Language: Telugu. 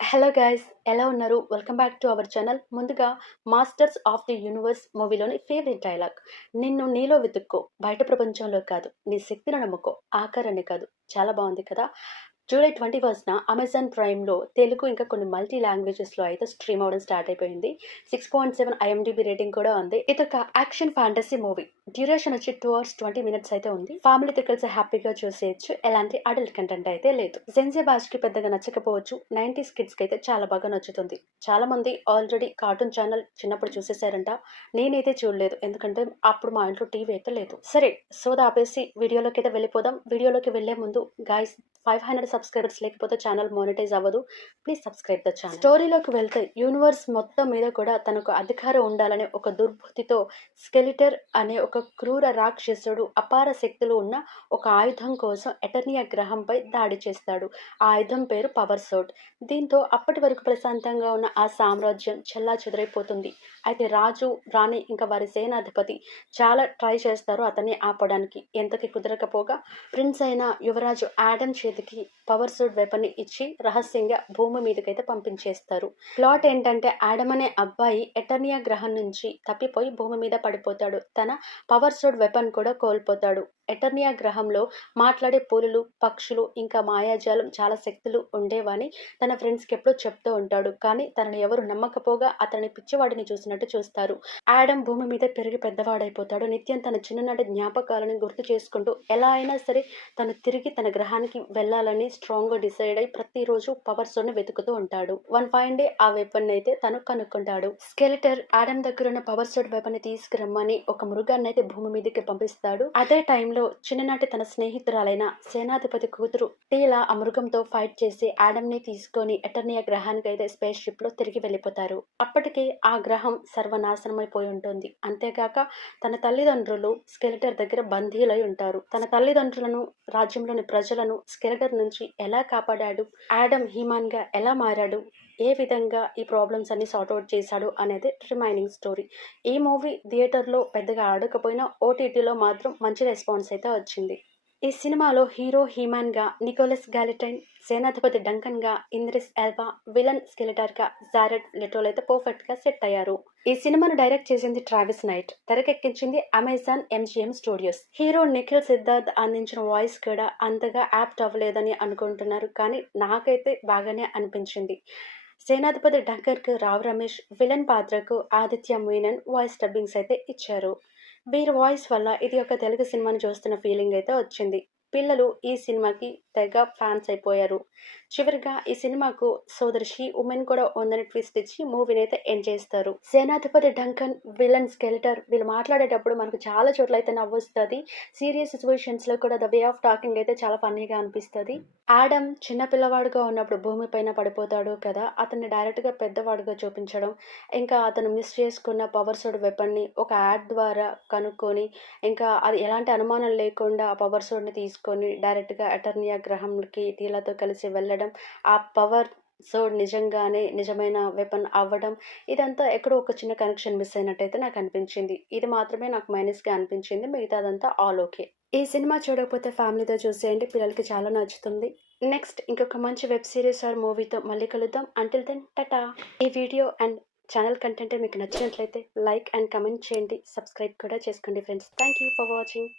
హలో గైస్, ఎలా ఉన్నారు? Welcome back to our channel. ముందుగా 'మాస్టర్స్ ఆఫ్ ది యూనివర్స్' మూవీలోని ఫేవరెట్ డైలాగ్, నిన్ను నీలో వెతుక్కో, బయట ప్రపంచంలో కాదు, నీ శక్తిని నమ్ముకో, ఆకారాన్ని కాదు. చాలా బాగుంది కదా. జూలై 21న అమెజాన్ ప్రైమ్లో తెలుగు ఇంకా కొన్ని మల్టీ లాంగ్వేజెస్లో అయితే స్ట్రీమ్ అవ్వడం స్టార్ట్ అయిపోయింది. 6.7 ఐఎండిబి రేటింగ్ కూడా ఉంది. ఇదొక యాక్షన్ ఫ్యాంటసీ మూవీ. డ్యూరేషన్ వచ్చి 2 hours 20 minutes అయితే ఉంది. ఫ్యామిలీతో కలిసి హ్యాపీగా చూసేయచ్చు. ఎలాంటి అడల్ట్ కంటెంట్ అయితే లేదు. జెన్జీ బ్యాచ్ కి పెద్దగా నచ్చకపోవచ్చు. 90s కిడ్స్ కి అయితే చాలా బాగా నచ్చుతుంది. చాలా మంది ఆల్రెడీ కార్టూన్ ఛానల్ చిన్నప్పుడు చూసేసారంట. నేనైతే చూడలేదు, ఎందుకంటే అప్పుడు మా ఇంట్లో టీవీ అయితే లేదు. సరే, సోదా ఆపేసి వీడియోలోకి అయితే వెళ్ళిపోదాం. వీడియోలోకి వెళ్లే ముందు గైస్, 500 సబ్స్క్రైబర్స్ లేకపోతే ఛానల్ మానిటైజ్ అవ్వదు. Please subscribe the channel. స్టోరీలోకి వెళ్తే యూనివర్స్ మొత్తం మీద కూడా తనకు అధికారం ఉండాలనే ఒక దుర్బుద్ధితో స్కెలిటర్ అనే ఒక క్రూర రాక్షసుడు అపార శక్తులు ఉన్న ఒక ఆయుధం కోసం ఎటర్నియా గ్రహంపై దాడి చేస్తాడు. ఆ ఆయుధం పేరు పవర్ సోర్డ్. దీంతో అప్పటి వరకు ప్రశాంతంగా ఉన్న ఆ సామ్రాజ్యం చెల్లా చెదరైపోతుంది. అయితే రాజు, రాణి ఇంకా వారి సేనాధిపతి చాలా ట్రై చేస్తారు అతన్ని ఆపడానికి. ఎంతకి కుదరకపోగా ప్రిన్స్ అయిన యువరాజు ఆడమ్ చేతికి పవర్ సూట్ వెపన్ ఇచ్చి రహస్యంగా భూమి మీదకైతే పంపించేస్తారు. ప్లాట్ ఏంటంటే, ఆడమ్ అనే అబ్బాయి ఎటర్నియా గ్రహం నుంచి తప్పిపోయి భూమి మీద పడిపోతాడు. తన పవర్ సూట్ వెపన్ కూడా కోల్పోతాడు. ఎటర్నియా గ్రహంలో మాట్లాడే పులులు, పక్షులు ఇంకా మాయాజాలం చాలా శక్తులు ఉండేవని తన ఫ్రెండ్స్కి ఎప్పుడూ చెప్తూ ఉంటాడు. కానీ తనని ఎవరు నమ్మకపోగా అతని పిచ్చివాడిని చూసినట్టు చూస్తారు. ఆడమ్ భూమి మీద పెరిగి పెద్దవాడైపోతాడు. నిత్యం తన చిన్ననాటి జ్ఞాపకాలను గుర్తు చేసుకుంటూ ఎలా అయినా సరే తను తిరిగి తన గ్రహానికి వెళ్ళాలని స్ట్రాంగ్గా డిసైడ్ అయి ప్రతిరోజు పవర్ సోర్ని వెతుకుతూ ఉంటాడు. వన్ ఫైన్ డే ఆ వెపన్ అయితే తను కనుక్కుంటాడు. స్కెలిటర్ ఆడమ్ దగ్గర ఉన్న పవర్ సోర్డ్ వెపన్ ని తీసుకురమ్మని ఒక మృగాన్ని అయితే భూమి మీదకి పంపిస్తాడు. అదే టైంలో చిన్ననాటి తన స్నేహితురాలైన సేనాధిపతి కూతురు టీలా ఆ మృగంతో ఫైట్ చేసి ఆడమ్ ని తీసుకొని ఎటర్నియా గ్రహానికి అయితే స్పేస్ షిప్ లో తిరిగి వెళ్ళిపోతారు. అప్పటికి ఆ గ్రహం సర్వనాశనమైపోయి ఉంటుంది. అంతేగాక తన తల్లిదండ్రులు స్కెలిటర్ దగ్గర బందీలై ఉంటారు. తన తల్లిదండ్రులను, రాజ్యంలోని ప్రజలను స్కెలిటర్ నుంచి ఎలా కాపాడాడు, ఆడమ్ హ్యూమన్ గా ఎలా మారాడు, ఏ విధంగా ఈ ప్రాబ్లమ్స్ అన్ని సార్ట్అవుట్ చేశాడు అనేది రిమైనింగ్ స్టోరీ. ఈ మూవీ థియేటర్లో పెద్దగా ఆడకపోయినా ఓటీటీలో మాత్రం మంచి రెస్పాన్స్ అయితే వచ్చింది. ఈ సినిమాలో హీరో హీమాన్ గా నికోలస్ గాలిటైన్, సేనాధిపతి డంకన్ గా ఇంద్రిస్ ఎల్వా, విలన్ స్కెలిటర్ గా జారెడ్ లెటోలు అయితే పర్ఫెక్ట్ గా సెట్ అయ్యారు. ఈ సినిమాను డైరెక్ట్ చేసింది ట్రావిస్ నైట్, తెరకెక్కించింది Amazon MGM studios. Hero Nikhil Siddharth అందించిన వాయిస్ కూడా అంతగా యాప్ట్ అవ్వలేదని అనుకుంటున్నారు, కానీ నాకైతే బాగానే అనిపించింది. సేనాధిపతి డంకర్కు రావ్ రమేష్, విలన్ పాత్రకు ఆదిత్య మీనన్ వాయిస్ డబ్బింగ్స్ అయితే ఇచ్చారు. వీరి వాయిస్ వల్ల ఇది ఒక తెలుగు సినిమాని చూస్తున్న ఫీలింగ్ అయితే వచ్చింది. పిల్లలు ఈ సినిమాకి తెగ ఫ్యాన్స్ అయిపోయారు. చివరిగా ఈ సినిమాకు సోదరి షీ ఉమెన్ కూడా ఉందని ట్విస్ట్ ఇచ్చి మూవీని అయితే ఎండ్ చేస్తారు. సేనాధిపతి డంకన్, విలన్ స్కెలిటర్ వీళ్ళు మాట్లాడేటప్పుడు మనకు చాలా చోట్ల అయితే నవ్వొస్తుంది. సీరియస్ సిచ్యువేషన్స్ లో కూడా ద వే ఆఫ్ టాకింగ్ అయితే చాలా ఫన్నీగా అనిపిస్తుంది. ఆడమ్ చిన్న పిల్లవాడుగా ఉన్నప్పుడు భూమి పైన పడిపోతాడు కదా, అతన్ని డైరెక్ట్ గా పెద్దవాడుగా చూపించడం, ఇంకా అతను మిస్ చేసుకున్న పవర్ సోడ్ వెపన్ ని ఒక యాడ్ ద్వారా కనుక్కొని, ఇంకా అది ఎలాంటి అనుమానం లేకుండా ఆ పవర్ సోడ్ని తీసుకొని డైరెక్ట్గా ఎటర్నియా గ్రహంకి టీలాతో కలిసి వెళ్ళడం, ఆ పవర్ సోడ్ నిజంగానే నిజమైన వెపన్ అవ్వడం, ఇదంతా ఎక్కడో ఒక చిన్న కనెక్షన్ మిస్ అయినట్టయితే నాకు అనిపించింది. ఇది మాత్రమే నాకు మైనస్గా అనిపించింది, మిగతాదంతా ఆల్ ఓకే. ఈ సినిమా చూడకపోతే ఫ్యామిలీతో చూసేయండి, పిల్లలకి చాలా నచ్చుతుంది. నెక్స్ట్ ఇంకొక మంచి వెబ్ సిరీస్ ఆర్ మూవీతో మళ్ళీ కలుద్దాం. Until then tata. ఈ వీడియో అండ్ ఛానల్ కంటెంట్ మీకు నచ్చినట్లయితే లైక్ అండ్ కమెంట్ చేయండి. సబ్స్క్రైబ్ కూడా చేసుకోండి friends. Thank you for watching.